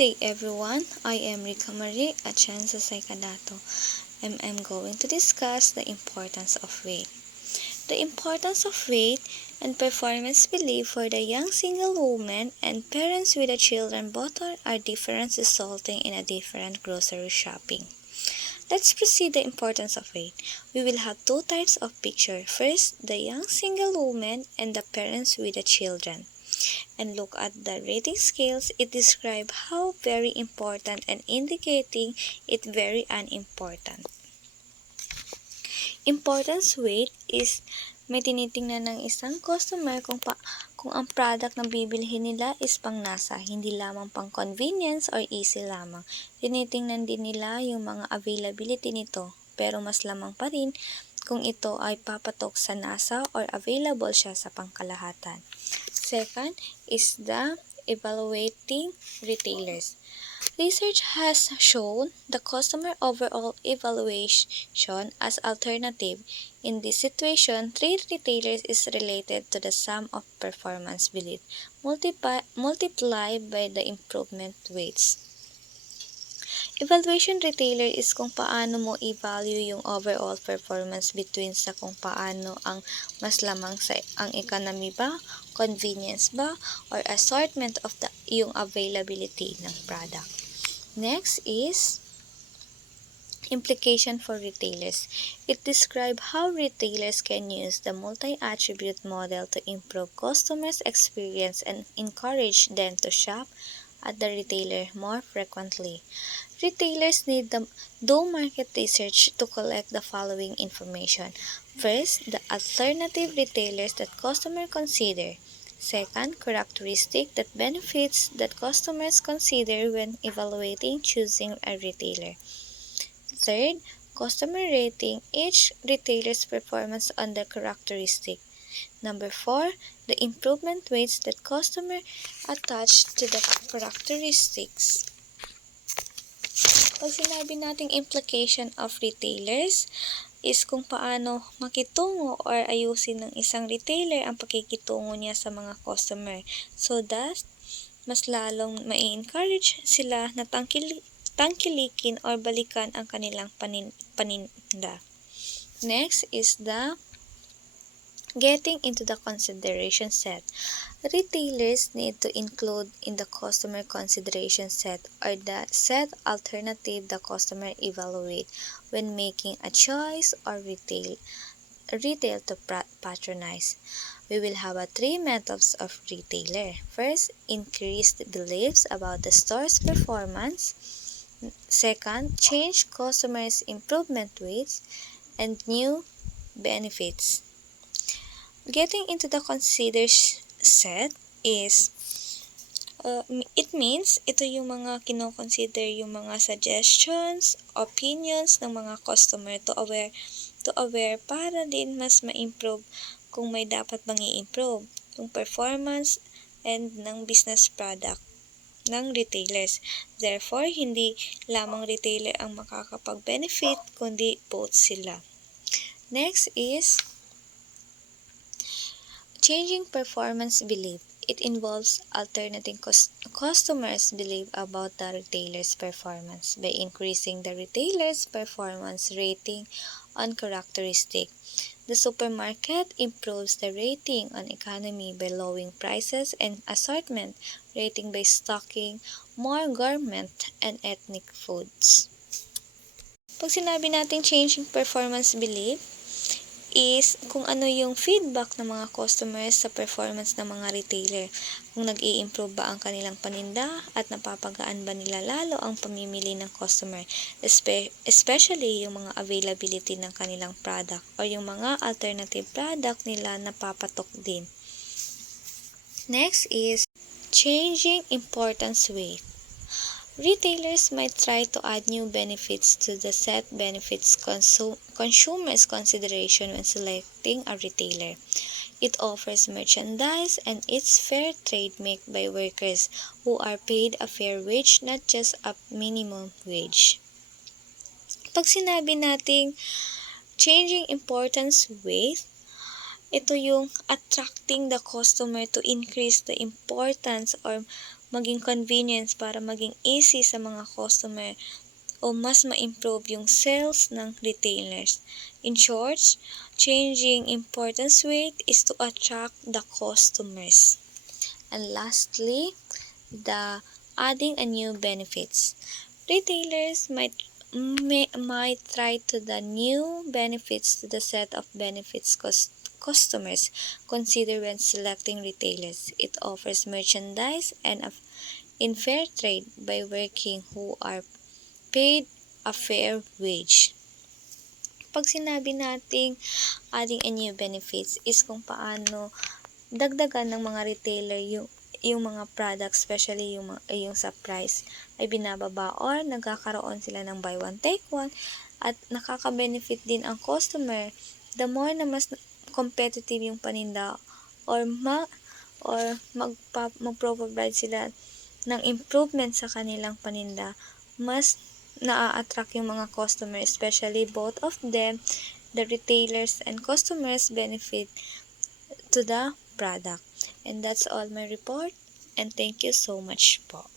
day everyone, I am Rika Marie Atienza Saikadato and I'm going to discuss the importance of weight. The importance of weight and performance belief for the young single woman and parents with the children both are different, resulting in a different grocery shopping. Let's proceed the importance of weight. We will have two types of picture. First, the young single woman and the parents with the children. And look at the rating scales. It describes how very important and indicating it very unimportant. Importance weight is may tinitingnan ng isang customer kung ang product na bibilhin nila is pangnasa, hindi lamang pang convenience or easy lamang. Tinitingnan din nila yung mga availability nito, pero mas lamang pa rin kung ito ay papatok sa nasa or available siya sa pangkalahatan. Second is the evaluating retailers. Research has shown the customer overall evaluation as alternative. In this situation, trade retailers is related to the sum of performance belief multiplied by the improvement weights. Evaluation retailer is kung paano mo i-value yung overall performance between sa kung paano ang mas lamang sa ang economy ba, convenience ba, or assortment of yung availability ng product. Next is implication for retailers. It describes how retailers can use the multi-attribute model to improve customers' experience and encourage them to shop at the retailer more frequently. Retailers need to do market research to collect the following information. First, the alternative retailers that customers consider. Second, characteristic that benefits that customers consider when evaluating choosing a retailer. Third, customer rating each retailer's performance on the characteristic. Number 4, the improvement weights that customer attach to the characteristics. Pag sinabi nating implication of retailers is kung paano makitungo or ayusin ng isang retailer ang pakikitungo niya sa mga customer so that mas lalong mai-encourage sila na tangkilikin or balikan ang kanilang paninda. Next is the getting into the consideration set. Retailers need to include in the customer consideration set or the set alternative the customer evaluate when making a choice or retail to patronize. We will have 3 methods of retailer. First, increased beliefs about the store's performance. Second, change customers' improvement weights and new benefits. Getting into the consider set is it means ito yung mga kino-consider yung mga suggestions, opinions ng mga customer to aware para din mas ma-improve kung may dapat bang i-improve yung performance and ng business product ng retailers. Therefore, hindi lamang retailer ang makakapag-benefit kundi both sila. Next is changing performance belief. It involves alternating customers' belief about the retailer's performance by increasing the retailer's performance rating on characteristic. The supermarket improves the rating on economy by lowering prices and assortment rating by stocking more gourmet and ethnic foods. Pag sinabi natin changing performance belief, is kung ano yung feedback ng mga customers sa performance ng mga retailer. Kung nag-i-improve ba ang kanilang paninda at napapagaan ba nila lalo ang pamimili ng customer, especially yung mga availability ng kanilang product or yung mga alternative product nila napapatok din. Next is changing importance weight. Retailers might try to add new benefits to the set benefits consumers' consideration when selecting a retailer. It offers merchandise and it's fair trade made by workers who are paid a fair wage, not just a minimum wage. Pag sinabi nating changing importance weight, ito yung attracting the customer to increase the importance or maging convenience para maging easy sa mga customer o mas ma-improve yung sales ng retailers. In short, changing importance weight is to attract the customers. And lastly, the adding a new benefits. Retailers might try to the new benefits to the set of benefits customers consider when selecting retailers. It offers merchandise and in fair trade by working who are paid a fair wage. Pag sinabi nating adding a new benefits is kung paano dagdagan ng mga retailer yung mga products, especially yung sa price ay binababa or nagkakaroon sila ng buy one take one at nakaka-benefit din ang customer the more na mas competitive yung paninda or magpro-provide sila ng improvement sa kanilang paninda, mas naa-attract yung mga customer, especially both of them, the retailers and customers benefit to the product. And that's all my report, and thank you so much po.